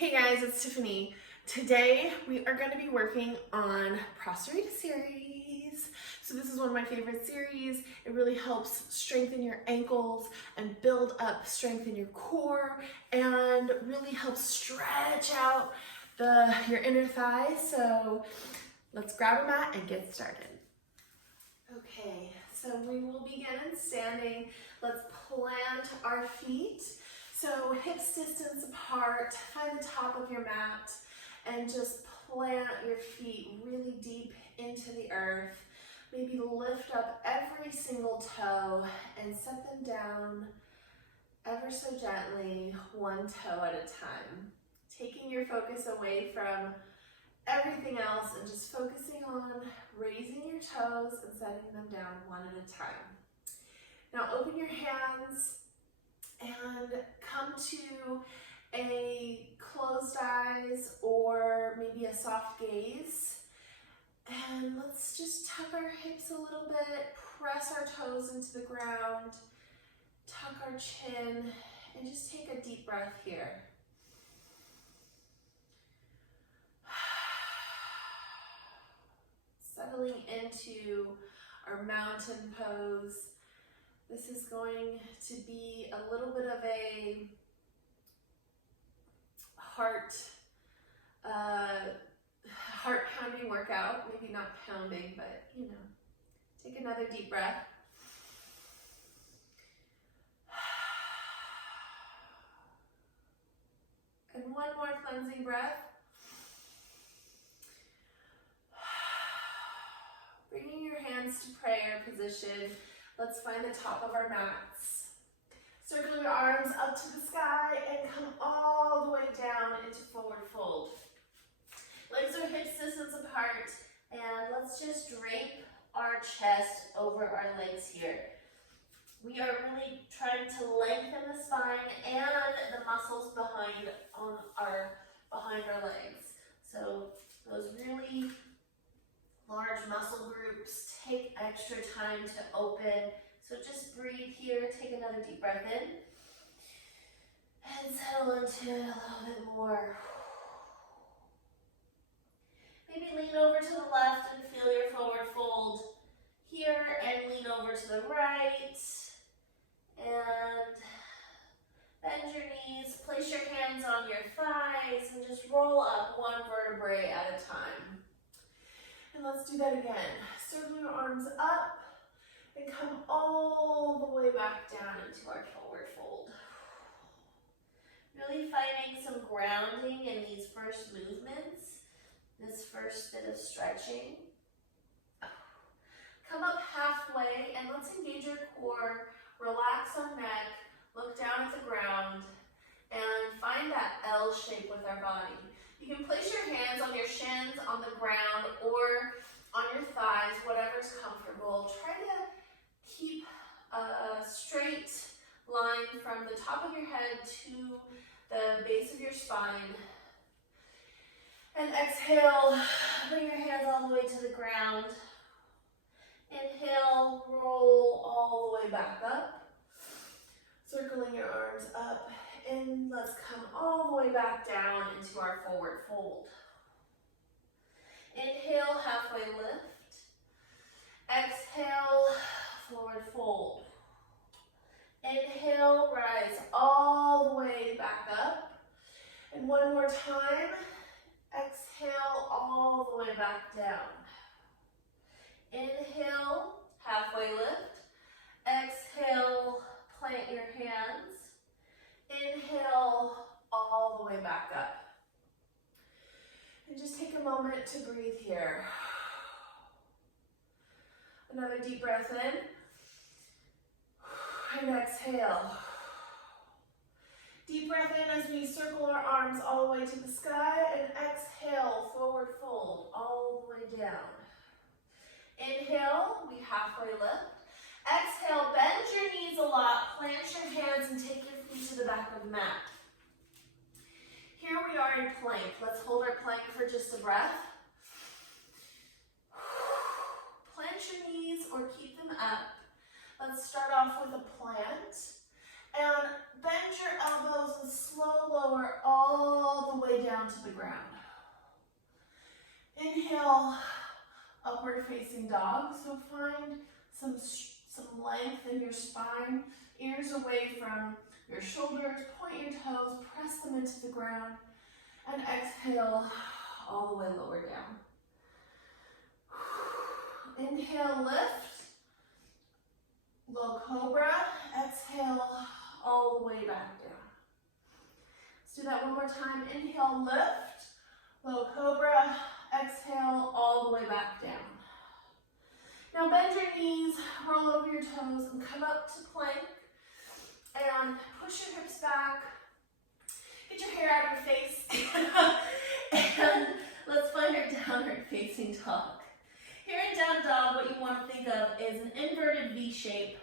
Hey guys, it's Tiffany. Today we are going to be working on Prosperity series. So this is one of my favorite series. It really helps strengthen your ankles and build up strength in your core and really helps stretch out your inner thighs. So let's grab a mat and get started. Okay, so we will begin in standing. Let's plant our feet. So hips distance apart, find the top of your mat and just plant your feet really deep into the earth. Maybe lift up every single toe and set them down ever so gently, one toe at a time. Taking your focus away from everything else and just focusing on raising your toes and setting them down one at a time. Now open your hands and come to a closed eyes or maybe a soft gaze. And let's just tuck our hips a little bit, press our toes into the ground, tuck our chin, and just take a deep breath here. Settling into our mountain pose. This is going to be a little bit of a heart pounding workout. Maybe not pounding, but you know. Take another deep breath. And one more cleansing breath. Bringing your hands to prayer position. Let's find the top of our mats. Circle your arms up to the sky and come all the way down into forward fold. Legs are hips distance apart, and let's just drape our chest over our legs here. We are really trying to lengthen the spine and the muscles behind our legs. So those really large muscle groups take extra time to open. So just breathe here, take another deep breath in. And settle into it a little bit more. Maybe lean over to the left and feel your forward fold here, and lean over to the right. And bend your knees, place your hands on your thighs, and just roll up one vertebrae at a time. And let's do that again. Circle your arms up and come all the way back down into our forward fold. Really finding some grounding in these first movements, this first bit of stretching. Come up halfway and let's engage your core, relax our neck, look down at the ground, and find that L shape with our body. You can place your hands on your shins, on the ground, or on your thighs, whatever's comfortable. Try to keep a straight line from the top of your head to the base of your spine. And exhale, bring your hands all the way to the ground. Inhale, roll all the way back up. Circling your arms up. And let's come all the way back down into our forward fold. Inhale, halfway lift. Exhale, forward fold. Inhale, rise all the way back up. And one more time. Exhale, all the way back down. Inhale, halfway lift. Exhale, plant your hands. Inhale, all the way back up. And just take a moment to breathe here. Another deep breath in. And exhale. Deep breath in as we circle our arms all the way to the sky. And exhale, forward fold, all the way down. Inhale, we halfway lift. Exhale, bend your knees a lot, plant your hands and take your feet to the back of the mat. Here we are in plank. Let's hold our plank for just a breath. Plant your knees or keep them up. Let's start off with a plant. And bend your elbows and slow lower all the way down to the ground. Inhale, upward facing dog. So find some length in your spine, ears away from your shoulders, point your toes, press them into the ground, and exhale all the way lower down. Inhale, lift, low cobra, exhale all the way back down. Let's do that one more time. Inhale, lift, low cobra, exhale all the way back down. Now bend your knees, roll over your toes, and come up to plank. And push your hips back. Get your hair out of your face. And let's find our downward facing dog. Here in down dog, what you want to think of is an inverted V shape.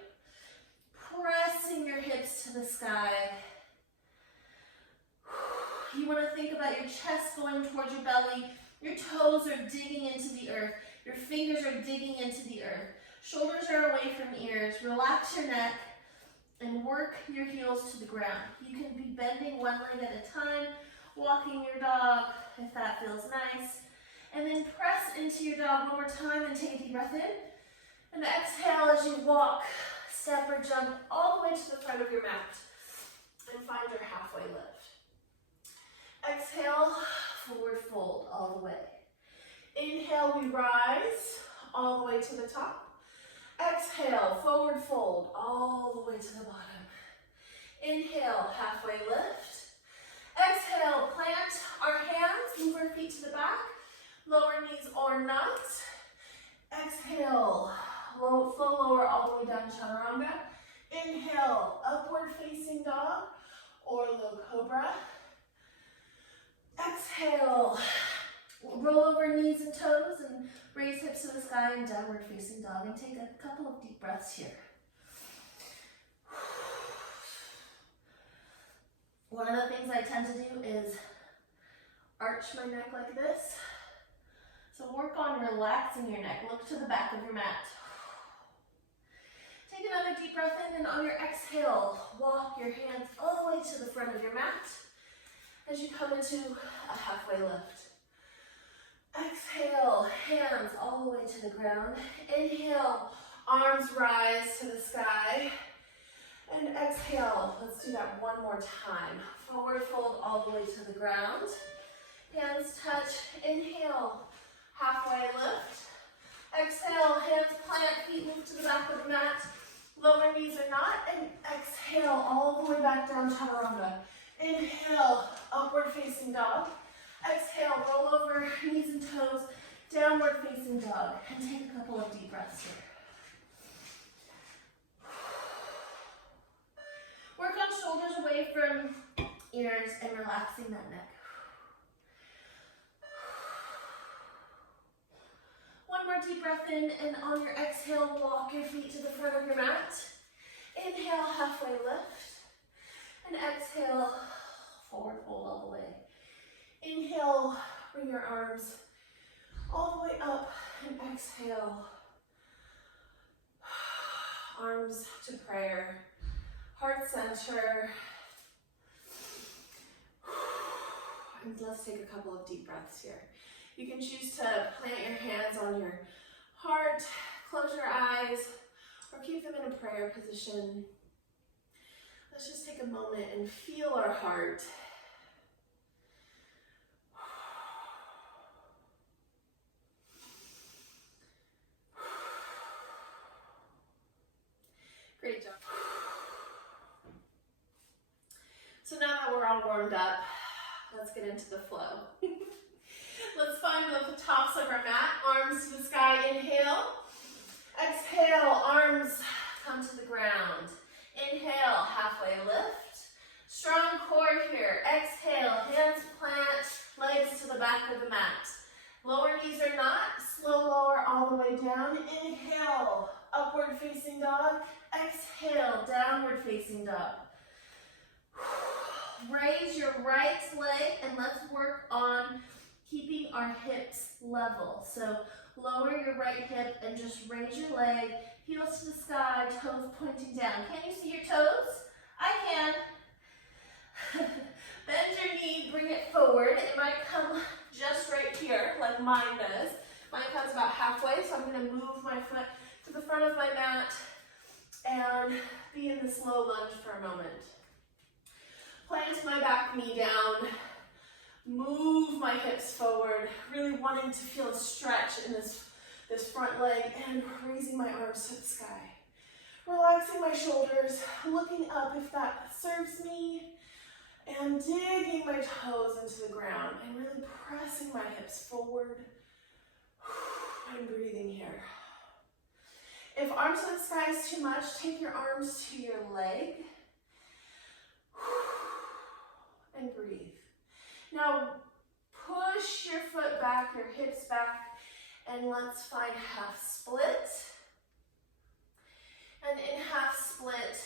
Pressing your hips to the sky. You want to think about your chest going towards your belly. Your toes are digging into the earth. Your fingers are digging into the earth. Shoulders are away from ears. Relax your neck and work your heels to the ground. You can be bending one leg at a time, walking your dog if that feels nice. And then press into your dog one more time and take a deep breath in. And exhale as you walk, step or jump all the way to the front of your mat. And find your halfway lift. Exhale, forward fold all the way. Inhale, we rise all the way to the top. Exhale, forward fold all the way to the bottom. Inhale, halfway lift. Exhale, plant our hands, move our feet to the back. Lower knees or not. Exhale, flow lower all the way down, chaturanga. Inhale, upward facing dog or low cobra. Exhale, roll over knees and toes and raise hips to the sky and downward facing dog, and take a couple of deep breaths here. One of the things I tend to do is arch my neck like this. So work on relaxing your neck. Look to the back of your mat. Take another deep breath in, and on your exhale, walk your hands all the way to the front of your mat as you come into a halfway lift. Exhale, hands all the way to the ground. Inhale, arms rise to the sky. And exhale, let's do that one more time. Forward fold all the way to the ground. Hands touch, inhale, halfway lift. Exhale, hands plant, feet move to the back of the mat. Lower knees or not, and exhale all the way back down, chaturanga. Inhale, upward facing dog. Exhale, roll over knees and toes, downward facing dog, and take a couple of deep breaths here. Work on shoulders away from ears and relaxing that neck. One more deep breath in, and on your exhale, walk your feet to the front of your mat. Inhale, halfway lift, and exhale, forward fold all the way. Inhale, bring your arms all the way up, and exhale, arms to prayer, heart center. And let's take a couple of deep breaths here. You can choose to plant your hands on your heart, close your eyes, or keep them in a prayer position. Let's just take a moment and feel our heart. Great job. So now that we're all warmed up, let's get into the flow. Let's find the tops of our mat, arms to the sky, inhale. Exhale, arms come to the ground. Inhale, halfway lift. Strong core here. Exhale, hands plant, legs to the back of the mat. Lower knees are not, slow lower all the way down. Inhale, upward facing dog. Exhale, downward facing dog. Raise your right leg and let's work on keeping our hips level. So lower your right hip and just raise your leg, heels to the sky, toes pointing down. Can you see your toes? I can. Bend your knee, feet, bring it forward. It might come just right here, like mine does. Mine comes about halfway, so I'm going to move my foot to the front of my mat and be in this low lunge for a moment. Plant my back knee down, move my hips forward, really wanting to feel a stretch in this front leg and raising my arms to the sky. Relaxing my shoulders, looking up if that serves me, and digging my toes into the ground and really pressing my hips forward and breathing here. If arms to the sky is too much, take your arms to your leg and breathe. Now push your foot back, your hips back, and let's find half split. And in half split,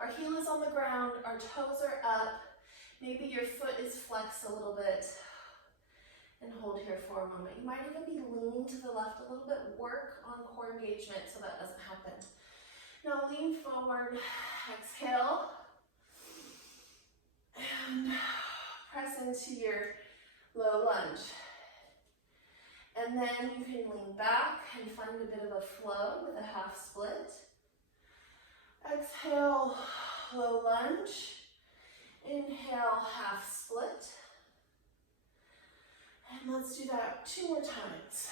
our heel is on the ground, our toes are up. Maybe your foot is flexed a little bit. And hold here for a moment. You might even be leaning to the left a little bit. Work on core engagement so that doesn't happen. Now lean forward, exhale. And press into your low lunge. And then you can lean back and find a bit of a flow with a half split. Exhale, low lunge. Inhale, half split. And let's do that 2 more times.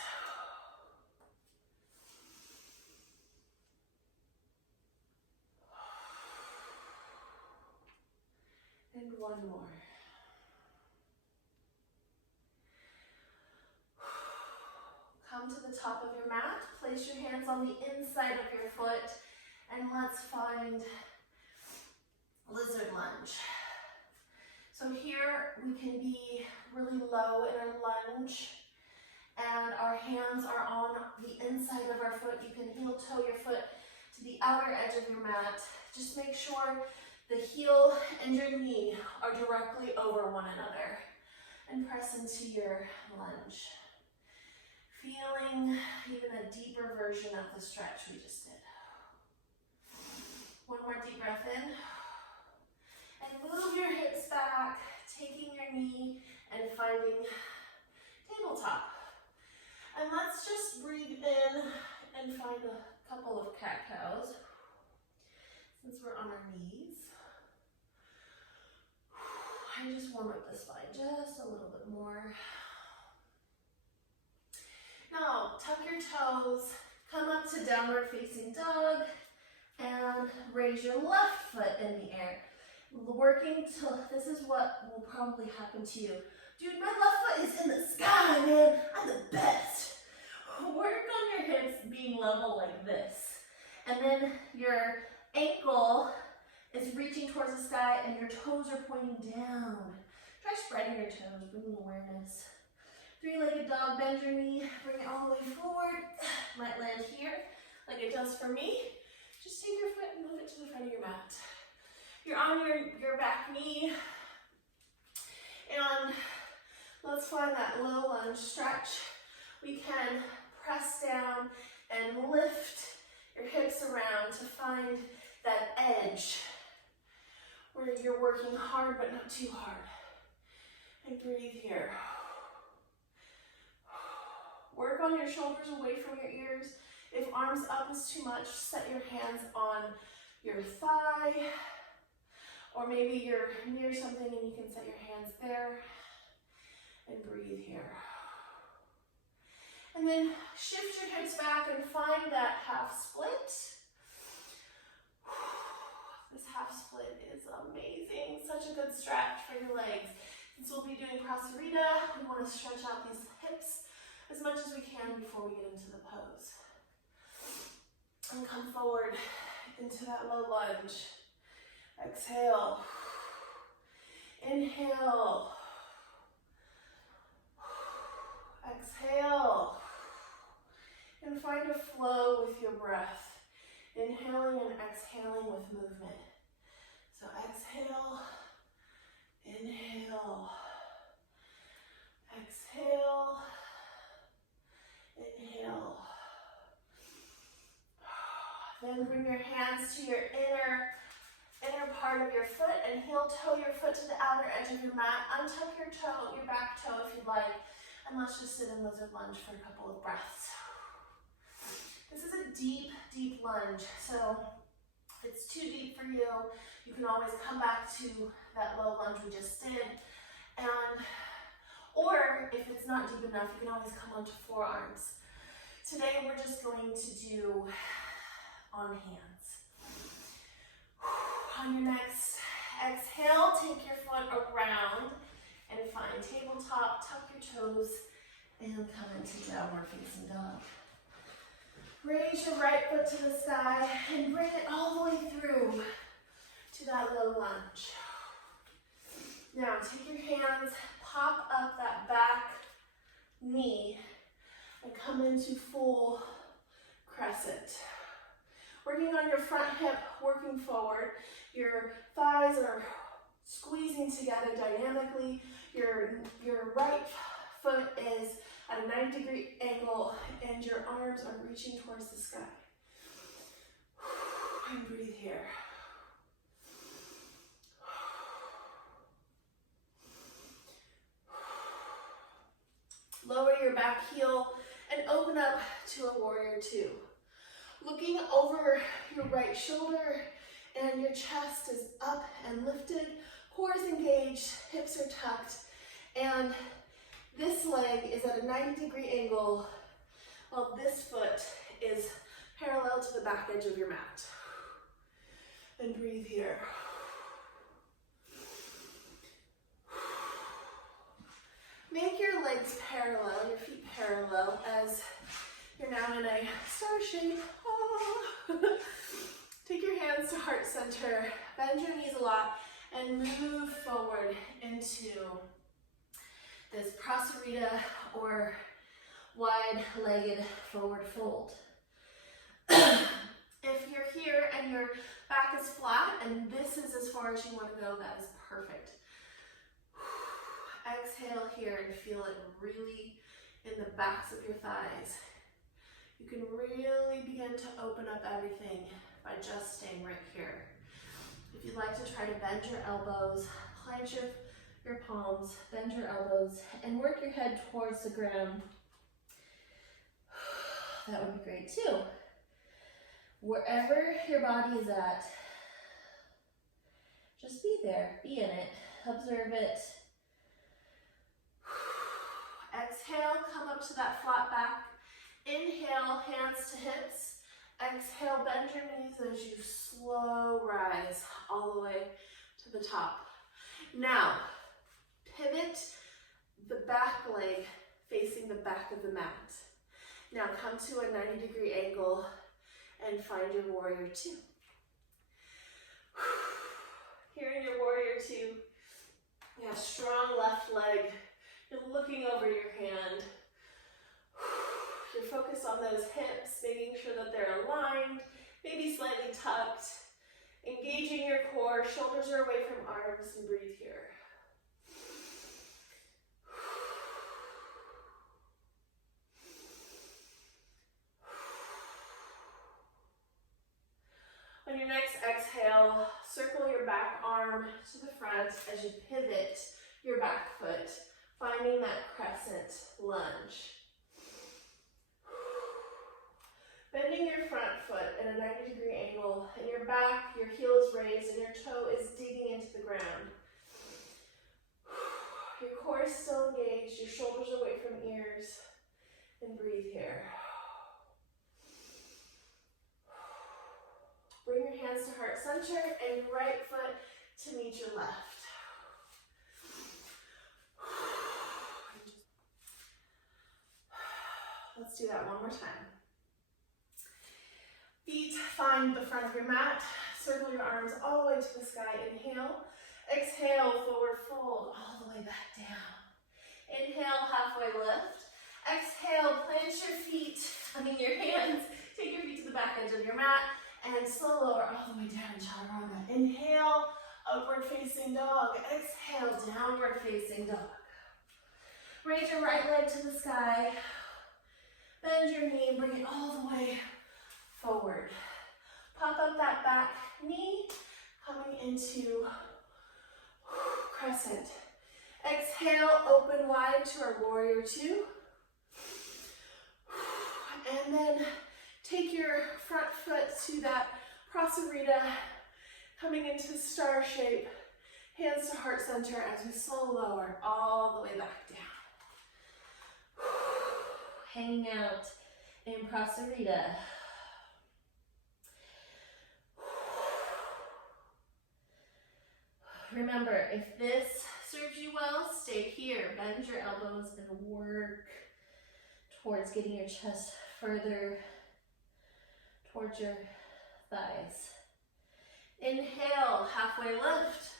And 1 more. Come to the top of your mat, place your hands on the inside of your foot, and let's find lizard lunge. So here we can be really low in our lunge, and our hands are on the inside of our foot. You can heel toe your foot to the outer edge of your mat. Just make sure the heel and your knee are directly over one another, and press into your lunge. Feeling even a deeper version of the stretch we just did. 1 more deep breath in. And move your hips back, taking your knee and finding tabletop. And let's just breathe in and find a couple of cat-cows. Since we're on our knees. And just warm up the spine just a little bit more. Now, tuck your toes, come up to downward facing dog, and raise your left foot in the air. Working till, this is what will probably happen to you. Dude, my left foot is in the sky, man. I'm the best. Work on your hips being level like this. And then your ankle is reaching towards the sky and your toes are pointing down. Try spreading your toes, bringing awareness. 3-legged dog, bend your knee, bring it all the way forward. Might land here, like it does for me. Just take your foot and move it to the front of your mat. You're on your back knee. And let's find that low lunge stretch. We can press down and lift your hips around to find that edge where you're working hard but not too hard. And breathe here. Work on your shoulders away from your ears. If arms up is too much, set your hands on your thigh. Or maybe you're near something and you can set your hands there. And breathe here. And then shift your hips back and find that half split. This half split is amazing. Such a good stretch for your legs. Since we'll be doing prasarita, we want to stretch out these hips as much as we can before we get into the pose. And come forward into that low lunge. Exhale. Inhale. Exhale. And find a flow with your breath. Inhaling and exhaling with movement. So exhale. Inhale. Exhale. Inhale. Then bring your hands to your inner part part of your foot and heel toe your foot to the outer edge of your mat. Untuck your toe, your back toe if you'd like. And let's just sit in lizard lunge for a couple of breaths. This is a deep, deep lunge. So if it's too deep for you, you can always come back to that low lunge we just did. Or if it's not deep enough, you can always come onto forearms. Today we're just going to do on hands. On your next exhale, take your foot around and find tabletop, tuck your toes, and come into downward facing dog. Raise your right foot to the sky and bring it all the way through to that low lunge. Now take your hands, pop up that back knee, and come into full crescent. Working on your front hip, working forward. Your thighs are squeezing together dynamically. Your right foot is at a 90-degree angle and your arms are reaching towards the sky. And breathe here. Lower your back heel and open up to a warrior two. Looking over your right shoulder and your chest is up and lifted, core is engaged, hips are tucked, and this leg is at a 90-degree angle while this foot is parallel to the back edge of your mat. And breathe here. Make your legs parallel, your feet parallel as you're now in a star shape. Oh. Take your hands to heart center, bend your knees a lot, and move forward into this prasarita or wide-legged forward fold. If you're here and your back is flat and this is as far as you want to go, that is perfect. Exhale here and feel it really in the backs of your thighs. You can really begin to open up everything by just staying right here. If you'd like to try to bend your elbows, clench your palms, bend your elbows, and work your head towards the ground, that would be great too. Wherever your body is at, just be there, be in it, observe it. Exhale, come up to that flat back. Inhale, hands to hips. Exhale, bend your knees as you slow rise all the way to the top. Now, pivot the back leg facing the back of the mat. Now come to a 90-degree angle and find your warrior two. Here in your warrior two, you have strong left leg. You're looking over your hand. You're focused on those hips, making sure that they're aligned, maybe slightly tucked. Engaging your core, shoulders are away from arms, and breathe here. On your next exhale, circle your back arm to the front as you pivot your back foot, finding that crescent lunge. Bending your front foot at a 90-degree angle, and your back, your heel is raised, and your toe is digging into the ground. Your core is still engaged, your shoulders away from ears, and breathe here. Bring your hands to heart center and your right foot to meet your left. Let's do that one more time. Feet find the front of your mat. Circle your arms all the way to the sky. Inhale. Exhale, forward fold all the way back down. Inhale, halfway lift. Exhale, plant your hands. Take your feet to the back edge of your mat and slow lower all the way down, chaturanga. Inhale, upward facing dog. Exhale, downward facing dog. Raise your right leg to the sky. Bend your knee, bring it all the way forward. Pop up that back knee, Coming into Crescent. Exhale, open wide to our warrior two. And then take your front foot to that prasarita, coming into star shape, hands to heart center as we slow lower all the way back down. Hanging out in prasarita. Remember, if this serves you well, stay here. Bend your elbows and work towards getting your chest further towards your thighs. Inhale, halfway lift.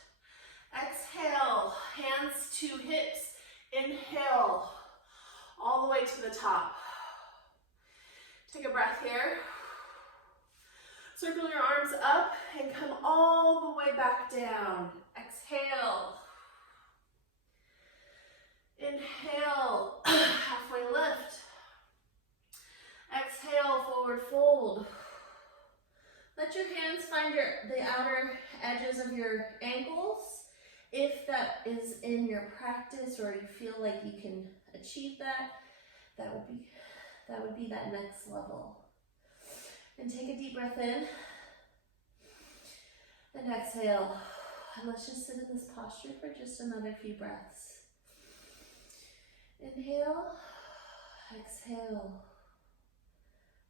Exhale, hands to hips. Inhale, all the way to the top. Take a breath here. Circle your arms up and come all the way back down. Exhale. Inhale, halfway lift. Exhale, forward fold. Let your hands find the outer edges of your ankles. If that is in your practice or you feel like you can achieve that, that would be that next level. And take a deep breath in. And exhale. And let's just sit in this posture for just another few breaths. Inhale, exhale.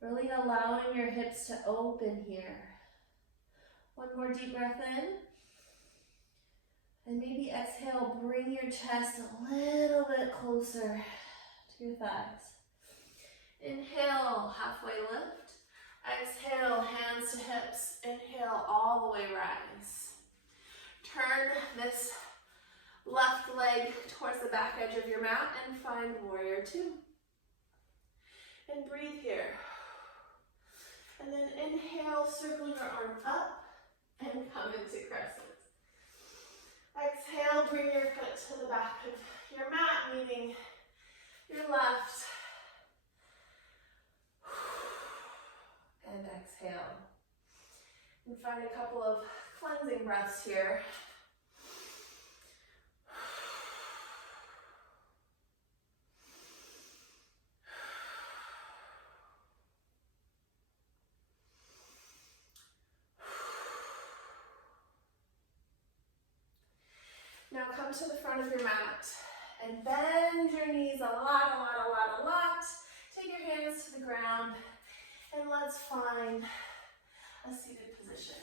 Really allowing your hips to open here. One more deep breath in. And maybe exhale, bring your chest a little bit closer to your thighs. Inhale, halfway lift. Exhale, hands to hips. Inhale, all the way rise. Turn this left leg towards the back edge of your mat and find warrior two. And breathe here. And then inhale, circle your arm up and come into crescent. Exhale, bring your foot to the back of your mat, meaning your left. And exhale. And find a couple of cleansing breaths here. Now come to the front of your mat and bend your knees a lot. Take your hands to the ground and let's find a seated position.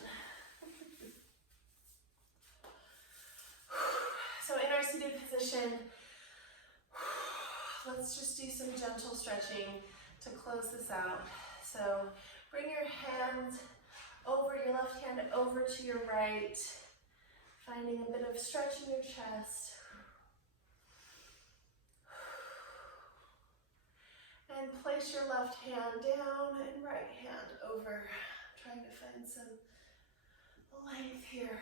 So in our seated position, let's just do some gentle stretching to close this out. So bring your hand over, your left hand over to your right, finding a bit of stretch in your chest. And place your left hand down and right hand over, trying to find some length here.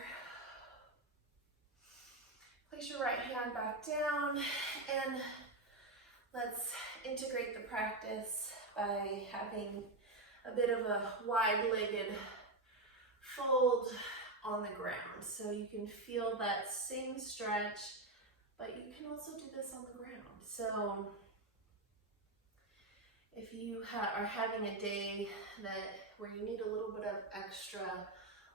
Place your right hand back down and let's integrate the practice by having a bit of a wide-legged fold on the ground. So you can feel that same stretch, but you can also do this on the ground. So if you are having a day where you need a little bit of extra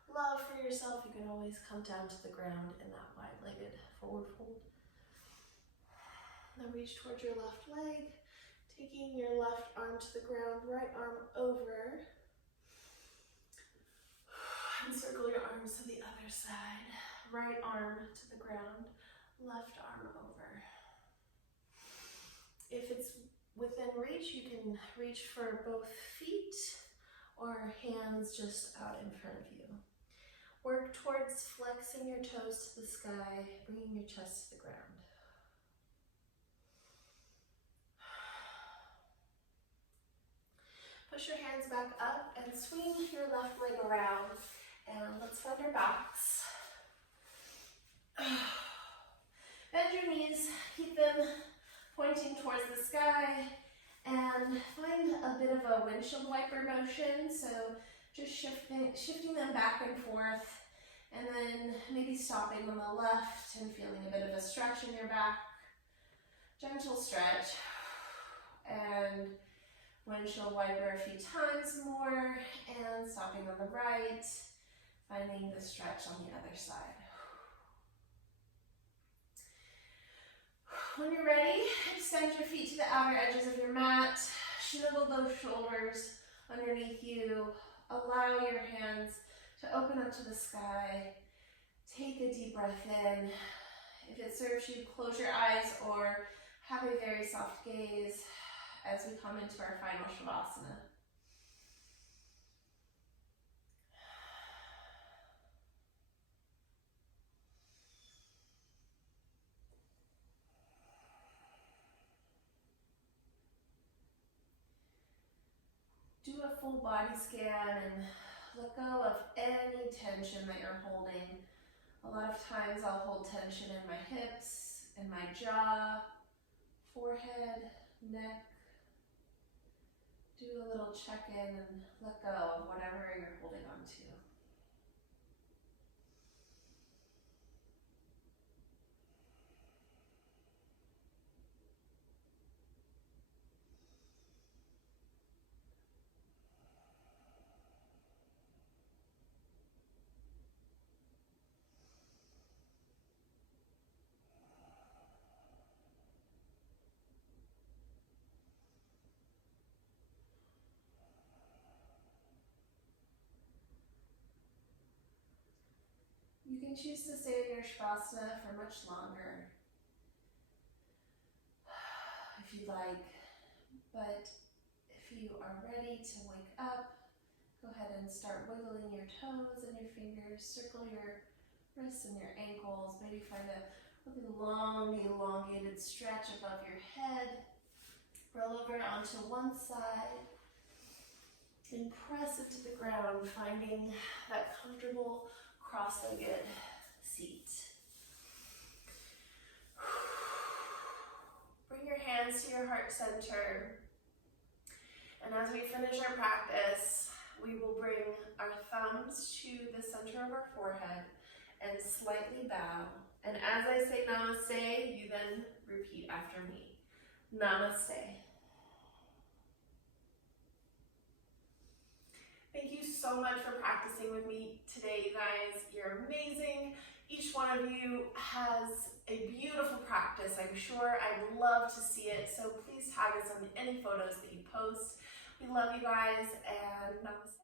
love for yourself, you can always come down to the ground in that wide-legged forward fold. Now reach towards your left leg, taking your left arm to the ground, right arm over. And circle your arms to the other side. Right arm to the ground, left arm over. If it's within reach, you can reach for both feet or hands just out in front of you. Work towards flexing your toes to the sky, bringing your chest to the ground. Push your hands back up and swing your left leg around. And let's find our backs. Bend your knees, keep them pointing towards the sky, and find a bit of a windshield wiper motion. So just shifting them back and forth, And then maybe stopping on the left and feeling a bit of a stretch in your back. Gentle stretch. And windshield wiper a few times more, and stopping on the right, finding the stretch on the other side. When you're ready, extend your feet to the outer edges of your mat, snuggle those shoulders underneath you, allow your hands to open up to the sky, take a deep breath in. If it serves you, close your eyes or have a very soft gaze as we come into our final Shavasana. Do a full body scan and let go of any tension that you're holding. A lot of times I'll hold tension in my hips, in my jaw, forehead, neck. Do a little check-in and let go of whatever you're holding on to. You can choose to stay in your Shavasana for much longer if you like, but if you are ready to wake up, go ahead and start wiggling your toes and your fingers, circle your wrists and your ankles, maybe find a really long, elongated stretch above your head, roll over onto one side, and press it to the ground, finding that comfortable cross-legged seat. Bring your hands to your heart center. And as we finish our practice, we will bring our thumbs to the center of our forehead and slightly bow. And as I say namaste, you then repeat after me. Namaste. Thank you so much for practicing with me today, you guys. You're amazing. Each one of you has a beautiful practice, I'm sure. I'd love to see it, so please tag us on any photos that you post. We love you guys, and namaste.